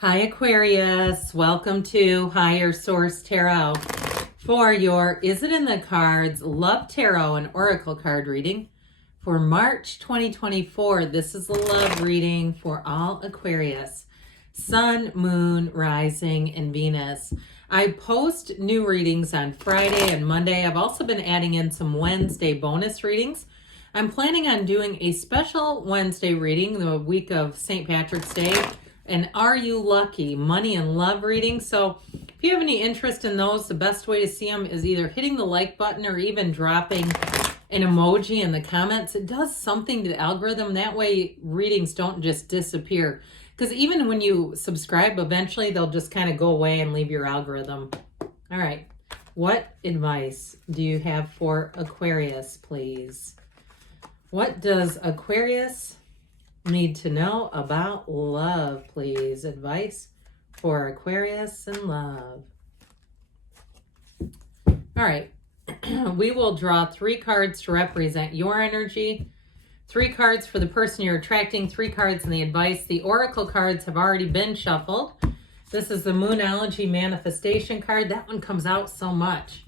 Hi Aquarius, welcome to Higher Source Tarot for your Is It in the Cards Love Tarot and Oracle card reading for March 2024. This is a love reading for all Aquarius, Sun, Moon, Rising, and Venus. I post new readings on Friday and Monday. I've also been adding in some Wednesday bonus readings. I'm planning on doing a special Wednesday reading the week of St. Patrick's Day. And Are You Lucky? Money and love reading. So if you have any interest in those, the best way to see them is either hitting the like button or even dropping an emoji in the comments. It does something to the algorithm. That way readings don't just disappear. Because even when you subscribe, eventually they'll just kind of go away and leave your algorithm. All right. What advice do you have for Aquarius, please? What does Aquarius need to know about love, please? Advice for Aquarius and love. All right. We will draw 3 cards to represent your energy, 3 cards for the person you're attracting, 3 cards in the advice. The oracle cards have already been shuffled. This is the Moonology manifestation card. That one comes out so much.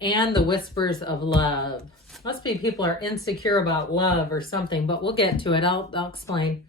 And the whispers of love. Must be people are insecure about love or something, but we'll get to it. I'll explain.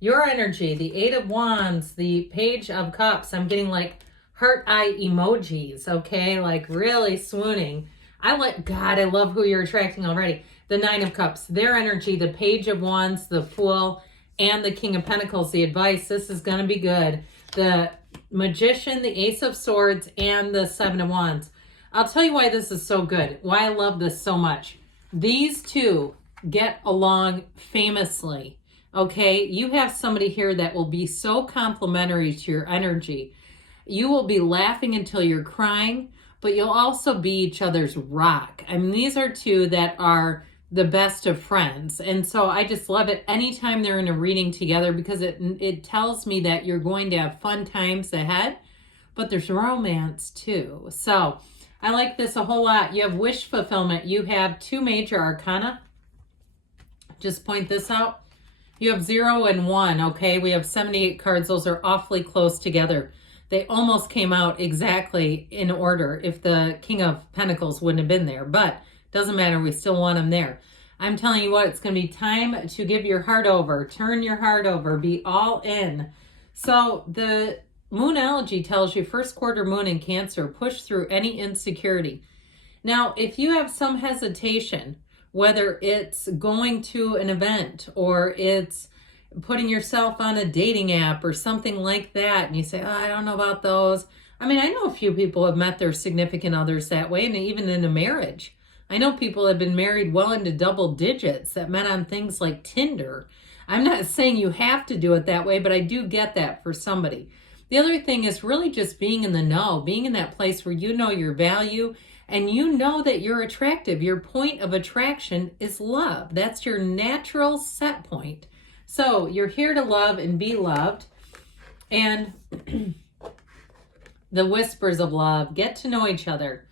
Your energy, the 8 of Wands, the Page of Cups. I'm getting like heart eye emojis, okay? Like really swooning. I love who you're attracting already. The 9 of Cups, their energy, the Page of Wands, the Fool, and the King of Pentacles. The advice, this is going to be good. The Magician, the Ace of Swords, and the 7 of Wands. I'll tell you why this is so good, why I love this so much. These two get along famously, okay? You have somebody here that will be so complimentary to your energy. You will be laughing until you're crying, but you'll also be each other's rock. I mean, these are two that are the best of friends. And so I just love it anytime they're in a reading together because it tells me that you're going to have fun times ahead, but there's romance too. So I like this a whole lot. You have wish fulfillment. You have 2 major arcana. Just point this out. You have 0 and 1, okay? We have 78 cards. Those are awfully close together. They almost came out exactly in order if the King of Pentacles wouldn't have been there. But doesn't matter. We still want them there. I'm telling you what, it's going to be time to give your heart over. Turn your heart over. Be all in. So the Moonology tells you first quarter moon in Cancer, push through any insecurity. Now, if you have some hesitation, whether it's going to an event or it's putting yourself on a dating app or something like that, and you say, oh, I don't know about those. I mean, I know a few people have met their significant others that way, and even in a marriage. I know people have been married well into double digits that met on things like Tinder. I'm not saying you have to do it that way, but I do get that for somebody. The other thing is really just being in the know, being in that place where you know your value and you know that you're attractive. Your point of attraction is love. That's your natural set point. So you're here to love and be loved. And the whispers of love, get to know each other.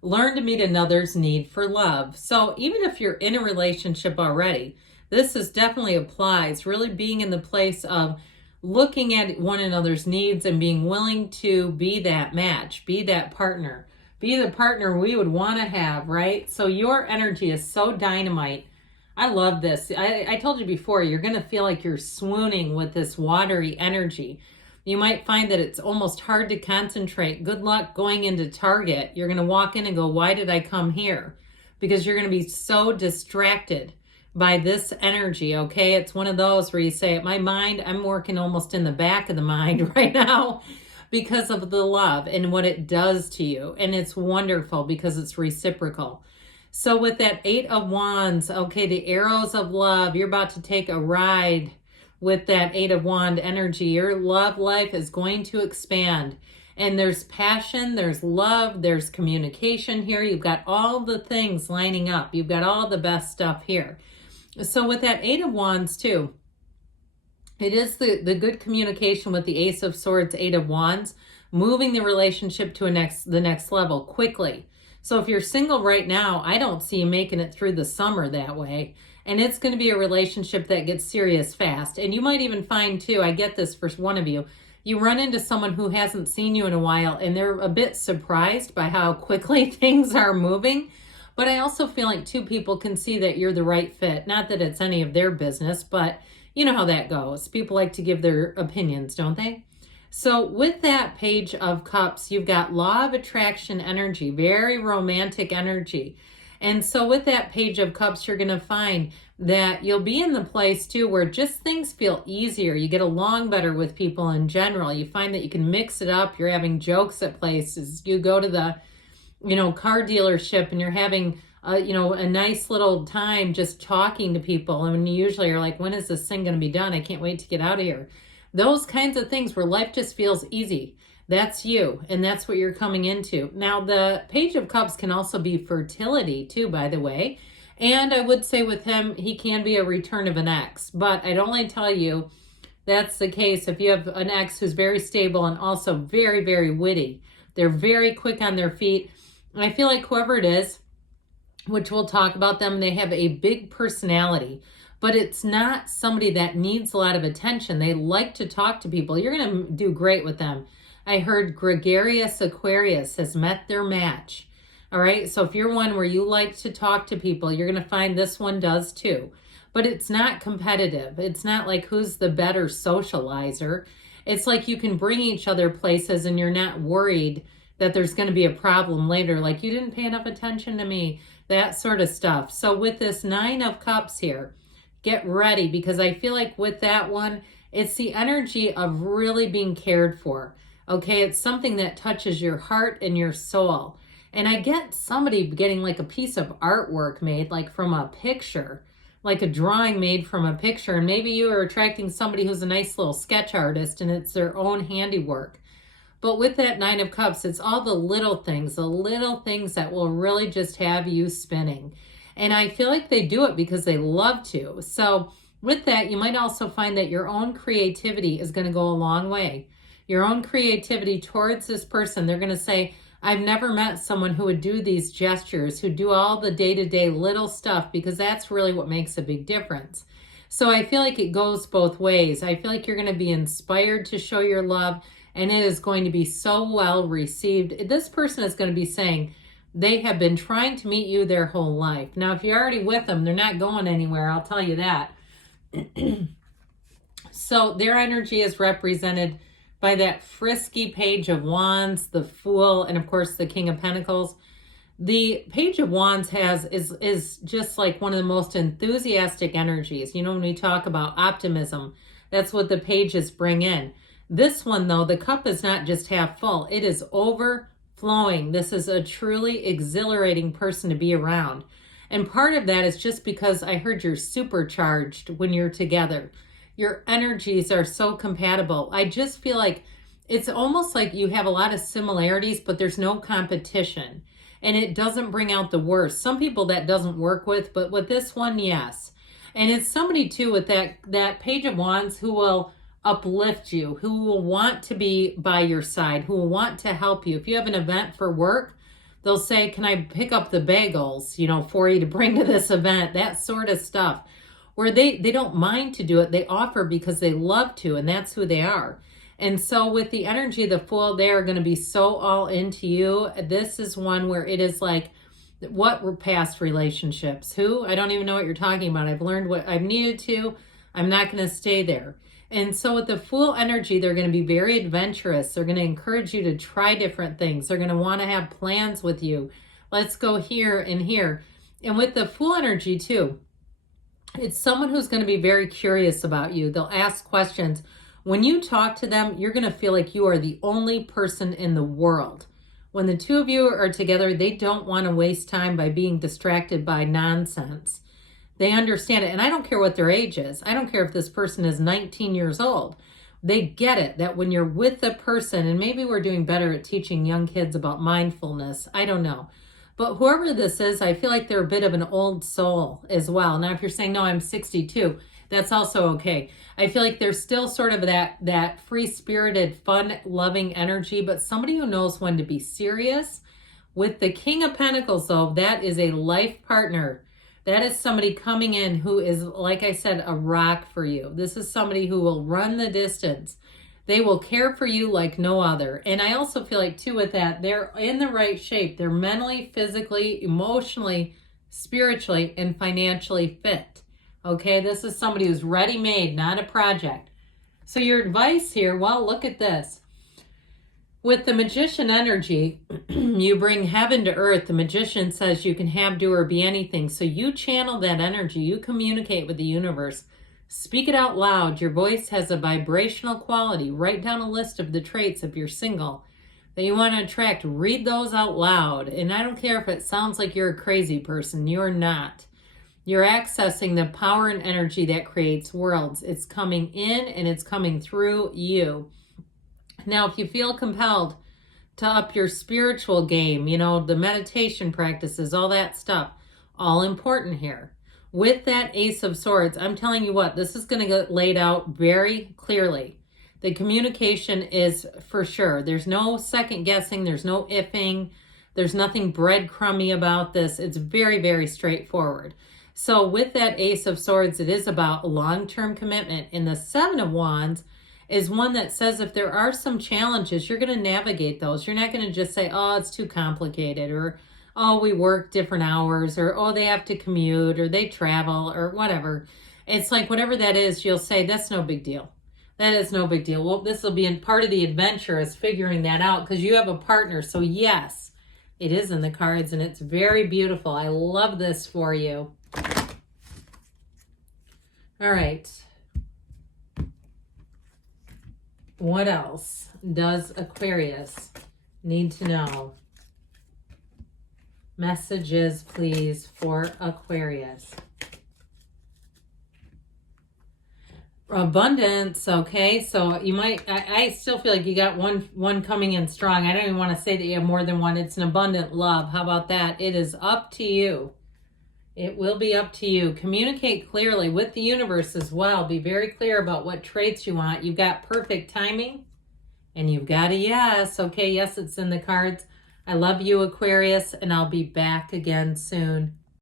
Learn to meet another's need for love. So even if you're in a relationship already, this is definitely applies. Really being in the place of looking at one another's needs and being willing to be that match, be that partner, be the partner we would want to have, right? So your energy is so dynamite. I love this. I told you before, you're going to feel like you're swooning with this watery energy. You might find that it's almost hard to concentrate. Good luck going into Target. You're going to walk in and go, why did I come here? Because you're going to be so distracted by this energy, okay? It's one of those where you say, my mind, I'm working almost in the back of the mind right now because of the love and what it does to you. And it's wonderful because it's reciprocal. So with that 8 of Wands, okay, the arrows of love, you're about to take a ride with that 8 of Wand energy. Your love life is going to expand. And there's passion, there's love, there's communication here. You've got all the things lining up. You've got all the best stuff here. So with that 8 of Wands too, it is the good communication with the Ace of Swords, 8 of Wands, moving the relationship to the next level quickly. So if you're single right now, I don't see you making it through the summer that way. And it's going to be a relationship that gets serious fast. And you might even find too, I get this for one of you, you run into someone who hasn't seen you in a while and they're a bit surprised by how quickly things are moving. But I also feel like two people can see that you're the right fit. Not that it's any of their business, but you know how that goes. People like to give their opinions, don't they? So with that Page of Cups, you've got Law of Attraction energy, very romantic energy. And so with that Page of Cups, you're going to find that you'll be in the place too where just things feel easier. You get along better with people in general. You find that you can mix it up. You're having jokes at places. You go to the, car dealership and you're having, a nice little time just talking to people. And you usually are like, when is this thing going to be done? I can't wait to get out of here. Those kinds of things where life just feels easy. That's you, and that's what you're coming into. Now, the Page of Cups can also be fertility too, by the way. And I would say with him, he can be a return of an ex. But I'd only tell you that's the case if you have an ex who's very stable and also very, very witty. They're very quick on their feet. And I feel like whoever it is, which we'll talk about them, they have a big personality. But it's not somebody that needs a lot of attention. They like to talk to people. You're going to do great with them. I heard gregarious Aquarius has met their match. All right. So if you're one where you like to talk to people, you're going to find this one does too. But it's not competitive. It's not like who's the better socializer. It's like you can bring each other places and you're not worried that there's going to be a problem later. Like you didn't pay enough attention to me, that sort of stuff. So with this 9 of Cups here, get ready, because I feel like with that one, it's the energy of really being cared for. Okay, it's something that touches your heart and your soul. And I get somebody getting like a piece of artwork made, like from a picture, like a drawing made from a picture. And maybe you are attracting somebody who's a nice little sketch artist and it's their own handiwork. But with that 9 of Cups, it's all the little things that will really just have you spinning. And I feel like they do it because they love to. So with that, you might also find that your own creativity is going to go a long way. Your own creativity towards this person. They're going to say, I've never met someone who would do these gestures, who do all the day-to-day little stuff, because that's really what makes a big difference. So I feel like it goes both ways. I feel like you're going to be inspired to show your love, and it is going to be so well received. This person is going to be saying, they have been trying to meet you their whole life. Now, if you're already with them, they're not going anywhere. I'll tell you that. So their energy is represented by that frisky Page of Wands, the Fool, and of course the King of Pentacles. The Page of Wands is just like one of the most enthusiastic energies. When we talk about optimism, that's what the pages bring in. This one, though, the cup is not just half full. It is overflowing. This is a truly exhilarating person to be around. And part of that is just because I heard you're supercharged when you're together. Your energies are so compatible. I just feel like it's almost like you have a lot of similarities, but there's no competition. And it doesn't bring out the worst. Some people that doesn't work with, but with this one, yes. And it's somebody too with that Page of Wands who will uplift you, who will want to be by your side, who will want to help you. If you have an event for work, they'll say, can I pick up the bagels, for you to bring to this event, that sort of stuff, where they don't mind to do it. They offer because they love to, and that's who they are. And so with the energy of the Fool, they are going to be so all into you. This is one where it is like, what were past relationships? Who? I don't even know what you're talking about. I've learned what I've needed to. I'm not going to stay there. And so with the Fool energy, they're going to be very adventurous. They're going to encourage you to try different things. They're going to want to have plans with you. Let's go here and here. And with the Fool energy too, it's someone who's going to be very curious about you. They'll ask questions. When you talk to them, you're going to feel like you are the only person in the world. When the two of you are together, they don't want to waste time by being distracted by nonsense. They understand it. And I don't care what their age is. I don't care if this person is 19 years old. They get it, that when you're with a person, and maybe we're doing better at teaching young kids about mindfulness. I don't know. But whoever this is, I feel like they're a bit of an old soul as well. Now, if you're saying, no, I'm 62, that's also okay. I feel like there's still sort of that free-spirited, fun-loving energy, but somebody who knows when to be serious. With the King of Pentacles, though, that is a life partner. That is somebody coming in who is, like I said, a rock for you. This is somebody who will run the distance. They will care for you like no other. And I also feel like, too, with that, they're in the right shape. They're mentally, physically, emotionally, spiritually, and financially fit. Okay, this is somebody who's ready-made, not a project. So your advice here, well, look at this. With the magician energy, you bring heaven to earth. The magician says you can have, do, or be anything. So you channel that energy. You communicate with the universe. Speak it out loud. Your voice has a vibrational quality. Write down a list of the traits if you're single that you want to attract. Read those out loud. And I don't care if it sounds like you're a crazy person. You're not. You're accessing the power and energy that creates worlds. It's coming in and it's coming through you. Now, if you feel compelled to up your spiritual game, you know, the meditation practices, all that stuff, all important here. With that Ace of Swords, I'm telling you what, this is going to get laid out very clearly. The communication is for sure. There's no second guessing. There's no ifing. There's nothing breadcrumby about this. It's very, very straightforward. So with that Ace of Swords, it is about long-term commitment. And the Seven of Wands is one that says if there are some challenges, you're going to navigate those. You're not going to just say, oh, it's too complicated, or oh, we work different hours, or oh, they have to commute, or they travel, or whatever. It's like whatever that is, you'll say, that's no big deal. That is no big deal. Well, this will be part of the adventure is figuring that out because you have a partner. So yes, it is in the cards and it's very beautiful. I love this for you. All right. What else does Aquarius need to know? Messages, please, for Aquarius. Abundance, okay? So you might, I still feel like you got one coming in strong. I don't even want to say that you have more than one. It's an abundant love. How about that? It is up to you. It will be up to you. Communicate clearly with the universe as well. Be very clear about what traits you want. You've got perfect timing and you've got a yes. Okay, yes, it's in the cards. I love you, Aquarius, and I'll be back again soon.